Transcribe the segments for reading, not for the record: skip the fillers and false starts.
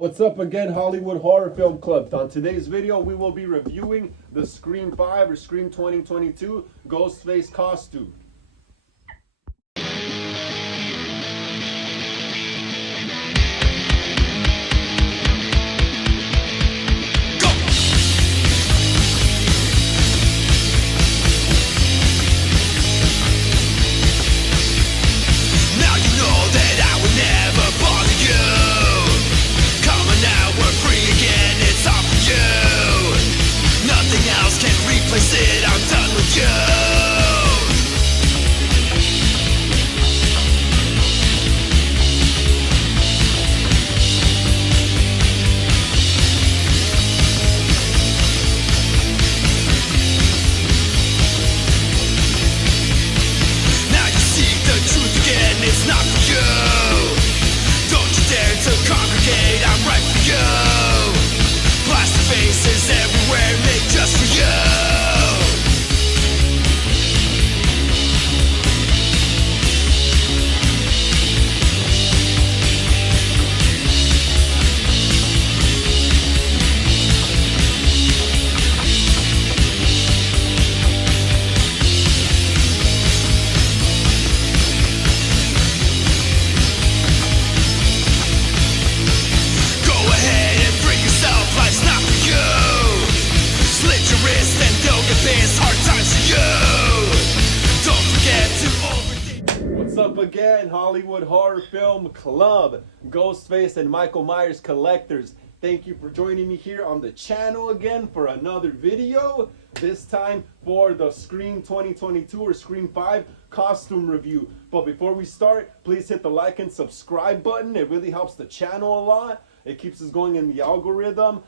What's up again, Hollywood Horror Film Club? On today's video, we will be reviewing the Scream 5 or Scream 2022 Ghostface costume. Again, Hollywood Horror Film Club, Ghostface and Michael Myers collectors. Thank you for joining me here on the channel again for another video. This time for the Scream 2022 or Scream 5 costume review. But before we start, please hit the like and subscribe button. It really helps the channel a lot. It keeps us going in the algorithm.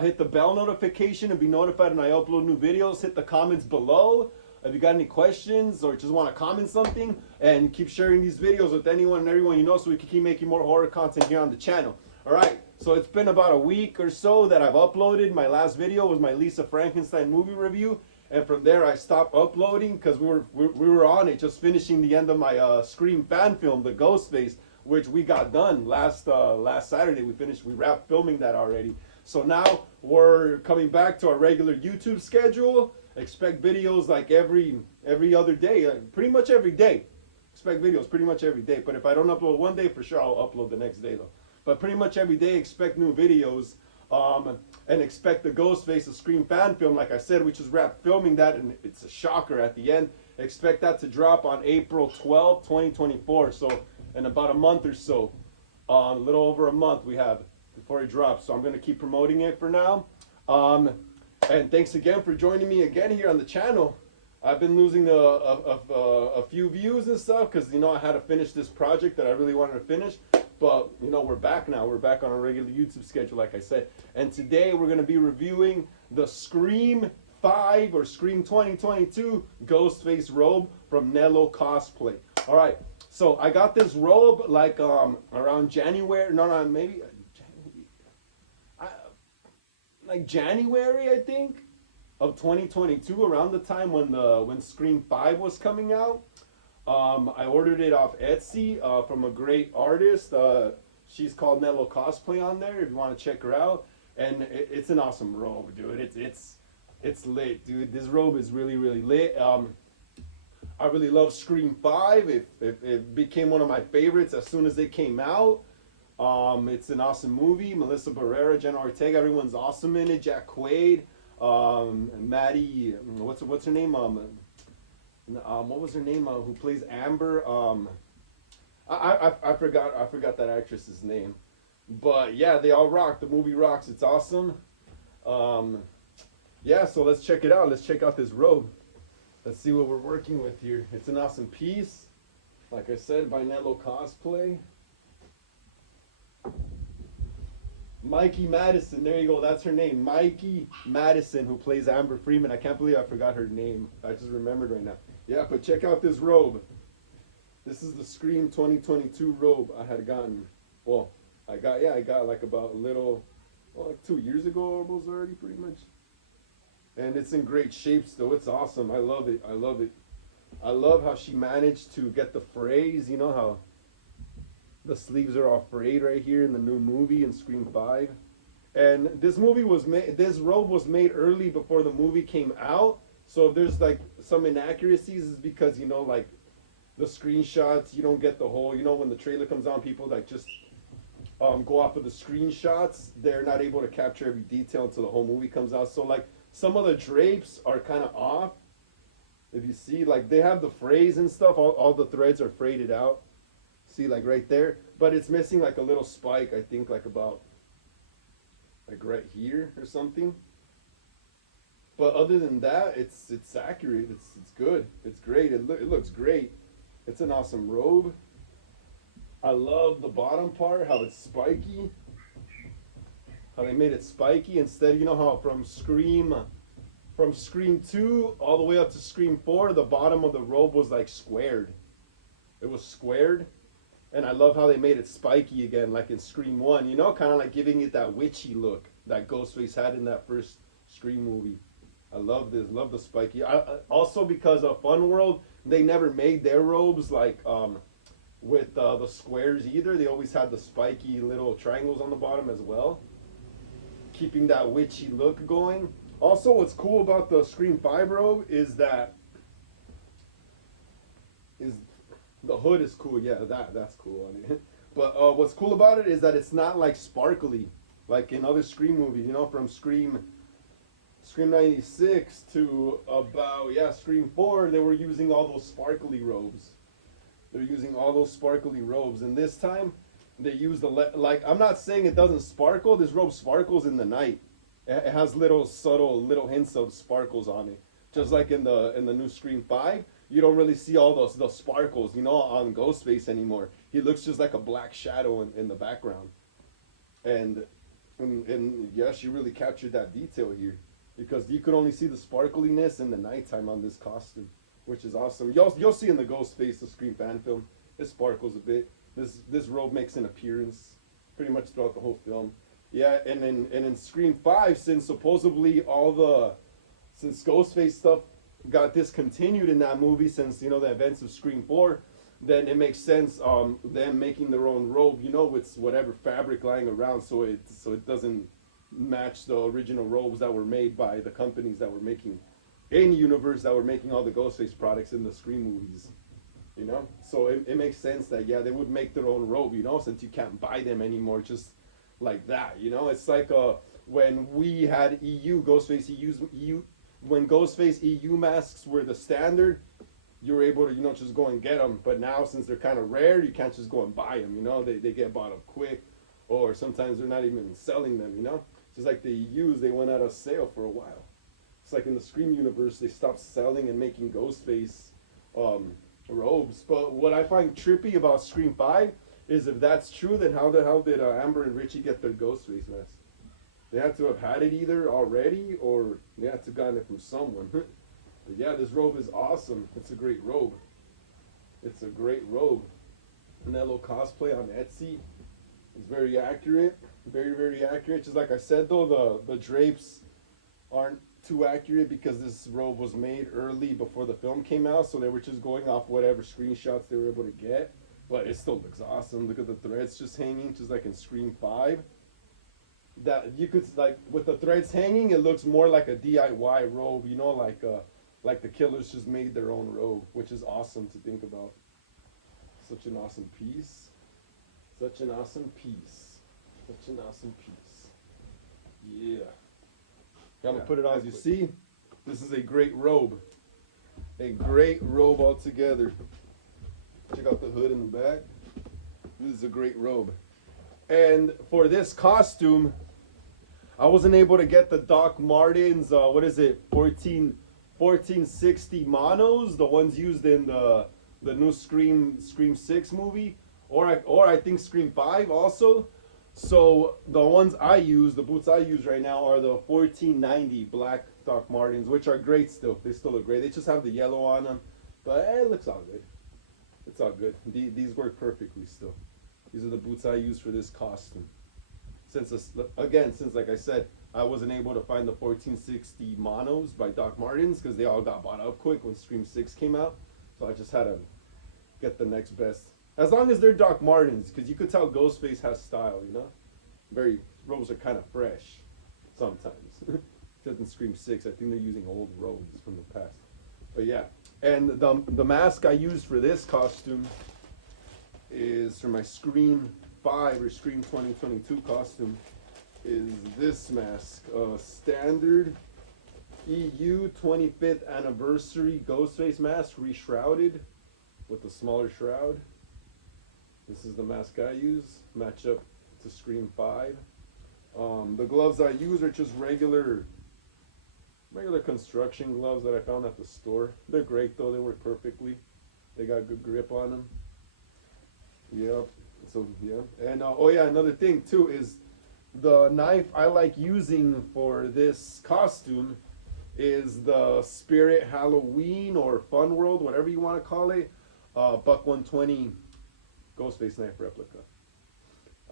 Hit the bell notification and be notified when I upload new videos. Hit the comments below if you got any questions or just want to comment something, and keep sharing these videos with anyone and everyone you know so we can keep making more horror content here on the channel. Alright, so it's been about a week or so that I've uploaded. My last video was my Lisa Frankenstein movie review, and from there I stopped uploading because we were on it, just finishing the end of my Scream fan film, the Ghostface, which we got done last Saturday. We wrapped filming that already. So now we're coming back to our regular YouTube schedule. Expect videos like every other day, pretty much every day. Expect videos pretty much every day. But if I don't upload one day, for sure I'll upload the next day though. But pretty much every day, expect new videos. And expect the Ghostface, the Scream fan film, like I said, we just wrapped filming that, and it's a shocker at the end. Expect that to drop on April 12th, 2024. So in about a month or so, a little over a month we have before it drops. So I'm going to keep promoting it for now. And thanks again for joining me again here on the channel. I've been losing a few views and stuff because, you know, I had to finish this project that I really wanted to finish. But, you know, we're back now. We're back on a regular YouTube schedule, like I said. And today we're going to be reviewing the Scream 5 or Scream 2022 Ghostface robe from Nello Cosplay. All right. So I got this robe like around January. No, maybe like January, I think, of 2022, around the time when Scream 5 was coming out. I ordered it off Etsy from a great artist. She's called Nello Cosplay on there if you want to check her out. And it's an awesome robe, dude. It's lit, dude. This robe is really, really lit. I really love Scream 5. It became one of my favorites as soon as it came out. It's an awesome movie. Melissa Barrera, Jenna Ortega, everyone's awesome in it. Jack Quaid, Maddie, what's her name? What was her name? Who plays Amber? I forgot that actress's name. But yeah, they all rock. The movie rocks. It's awesome. Yeah, so let's check it out. Let's check out this robe. Let's see what we're working with here. It's an awesome piece. Like I said, by Nello Cosplay. Mikey Madison, there you go, that's her name, Mikey Madison, who plays Amber Freeman. I can't believe I forgot her name. I just remembered right now. Yeah, but check out this robe. This is the Scream 2022 robe I had gotten. Well, I got like about a little, well, like 2 years ago almost already, pretty much. And it's in great shape still. It's awesome. I love it. I love it. I love how she managed to get the phrase, you know, how The sleeves are all frayed right here in the new movie in Scream 5. And this movie was made, this robe was made early before the movie came out. So if there's like some inaccuracies, is because, you know, like the screenshots, you don't get the whole, you know, when the trailer comes on, people like just go off of the screenshots. They're not able to capture every detail until the whole movie comes out. So like some of the drapes are kind of off. If you see, like they have the frays and stuff, all the threads are frayed out. See, like right there, but it's missing like a little spike. I think like about like right here or something. But other than that, it's accurate. It's good. It's great. It looks great. It's an awesome robe. I love the bottom part, how it's spiky. How they made it spiky instead. You know how from Scream 2 all the way up to Scream 4, the bottom of the robe was like squared. It was squared. And I love how they made it spiky again, like in Scream 1, you know, kind of like giving it that witchy look that Ghostface had in that first Scream movie. I love this, love the spiky. Also because of Fun World, they never made their robes like with the squares either. They always had the spiky little triangles on the bottom as well, keeping that witchy look going. Also, what's cool about the Scream 5 robe is that the hood is cool. Yeah, that's cool on it. But what's cool about it is that it's not like sparkly like in other Scream movies. You know, from Scream 96 to about Scream 4, they were using all those sparkly robes. They're using all those sparkly robes, and this time they use like I'm not saying it doesn't sparkle. This robe sparkles in the night. It has little subtle little hints of sparkles on it, just like in the new Scream 5. You don't really see all those sparkles, you know, on Ghostface anymore. He looks just like a black shadow in the background. And yes, you really captured that detail here, because you could only see the sparkliness in the nighttime on this costume, which is awesome. You'll see in the Ghostface, the Scream fan film, it sparkles a bit. This robe makes an appearance pretty much throughout the whole film. Yeah, and in Scream 5, since supposedly since Ghostface stuff got discontinued in that movie, since, you know, the events of Scream 4, then it makes sense them making their own robe, you know, with whatever fabric lying around, so it doesn't match the original robes that were made by the companies that were making in universe, that were making all the Ghostface products in the Scream movies, you know. So it makes sense that they would make their own robe, you know, since you can't buy them anymore just like that, you know. It's like when we had Ghostface EU, when Ghostface EU masks were the standard, you were able to, you know, just go and get them. But now, since they're kind of rare, you can't just go and buy them, you know. They get bought up quick, or sometimes they're not even selling them, you know. Just like the EUs, they went out of sale for a while. It's like in the Scream universe, they stopped selling and making Ghostface robes. But what I find trippy about Scream 5 is, if that's true, then how the hell did Amber and Richie get their Ghostface mask? They had to have had it either already, or they had to have gotten it from someone. But yeah, this robe is awesome. It's a great robe. It's a great robe. And that little cosplay on Etsy is very accurate. Very, very accurate. Just like I said, though, the drapes aren't too accurate because this robe was made early before the film came out, so they were just going off whatever screenshots they were able to get. But it still looks awesome. Look at the threads just hanging, just like in Scream 5. That you could, like, with the threads hanging, it looks more like a DIY robe, you know, like the killers just made their own robe, which is awesome to think about. Such an awesome piece. Such an awesome piece. Such an awesome piece. Yeah. I'm gonna put it on. As you see, this is a great robe. A great robe altogether. Check out the hood in the back. This is a great robe. And for this costume, I wasn't able to get the Doc Martens, 1460 monos, the ones used in the new Scream 6 movie, or I think Scream 5 also. So the ones I use, the boots I use right now, are the 1490 black Doc Martens, which are great still. They still look great. They just have the yellow on them, but it looks all good. It's all good. These work perfectly still. These are the boots I use for this costume. Since like I said, I wasn't able to find the 1460 monos by Doc Martens because they all got bought up quick when Scream 6 came out. So I just had to get the next best As long as they're Doc Martens, because you could tell Ghostface has style, you know? Very, robes are kind of fresh sometimes. Except in Scream 6, I think they're using old robes from the past. But yeah, and the mask I used for this costume is for my Scream 5 or Scream 2022 costume is this mask. Standard EU 25th anniversary Ghostface mask, reshrouded with a smaller shroud. This is the mask I use, match up to Scream 5. The gloves I use are just regular construction gloves that I found at the store. They're great though, they work perfectly. They got good grip on them. Yeah, so yeah. And oh yeah, another thing too is the knife I like using for this costume is the Spirit Halloween or Fun World, whatever you want to call it, Buck 120 Ghostface knife replica.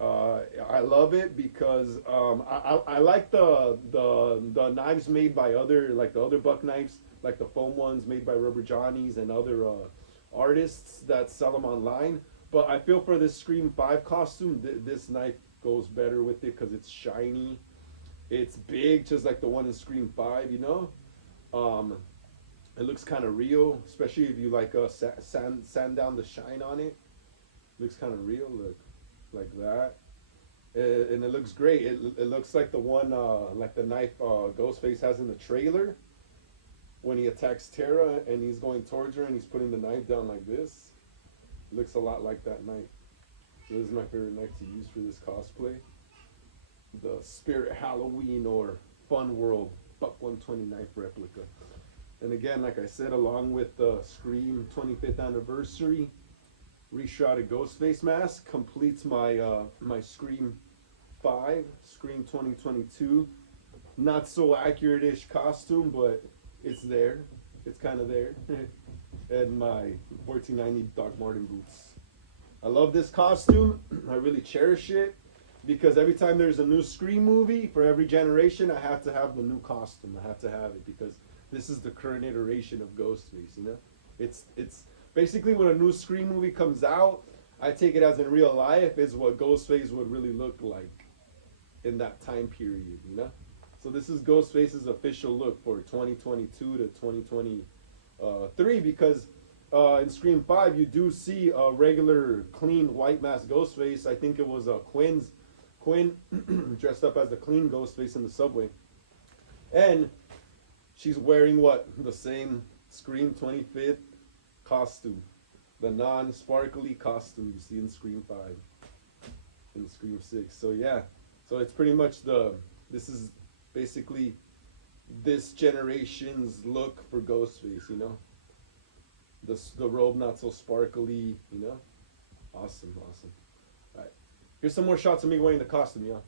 I love it because I like the knives made by other, like the other buck knives, like the foam ones made by Rubber Johnnies and other artists that sell them online. But I feel for this Scream 5 costume, this knife goes better with it because it's shiny. It's big, just like the one in Scream 5, you know? It looks kind of real, especially if you like sand down the shine on it. Looks kind of real, look, like that. And it looks great. It looks like the one, like the knife Ghostface has in the trailer when he attacks Tara and he's going towards her and he's putting the knife down like this. It looks a lot like that knife. So this is my favorite knife to use for this cosplay. The Spirit Halloween or Fun World Buck 120 knife replica. And again, like I said, along with the Scream 25th anniversary reshotted Ghostface mask, completes my my Scream 5, Scream 2022. Not so accurate-ish costume, but it's there. It's kind of there. And my 1490 Doc Marten boots. I love this costume. I really cherish it because every time there's a new Scream movie for every generation, I have to have the new costume. I have to have it because this is the current iteration of Ghostface, you know? It's basically when a new Scream movie comes out, I take it as in real life is what Ghostface would really look like in that time period, you know? So this is Ghostface's official look for 2022 to 2023 because in Scream 5 you do see a regular clean white mask Ghostface. I think it was Quinn dressed up as the clean Ghostface in the subway. And she's wearing what? The same Scream 25th costume. The non-sparkly costume you see in Scream 5 and Scream 6. So yeah. So it's pretty much this is basically this generation's look for Ghostface, you know? The robe not so sparkly, you know? Awesome. Alright. Here's some more shots of me wearing the costume, y'all.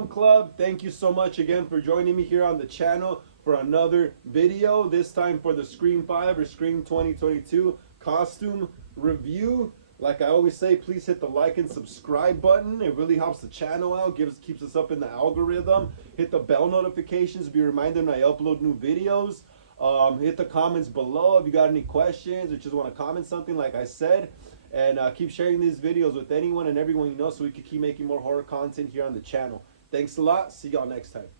Film Club, thank you so much again for joining me here on the channel for another video, this time for the Scream 5 or Scream 2022 costume review. Like I always say, please hit the like and subscribe button. It really helps the channel out, keeps us up in the algorithm. Hit the bell notifications to be reminded when I upload new videos. Hit the comments below if you got any questions or just want to comment something like I said. And keep sharing these videos with anyone and everyone you know so we can keep making more horror content here on the channel. Thanks a lot. See y'all next time.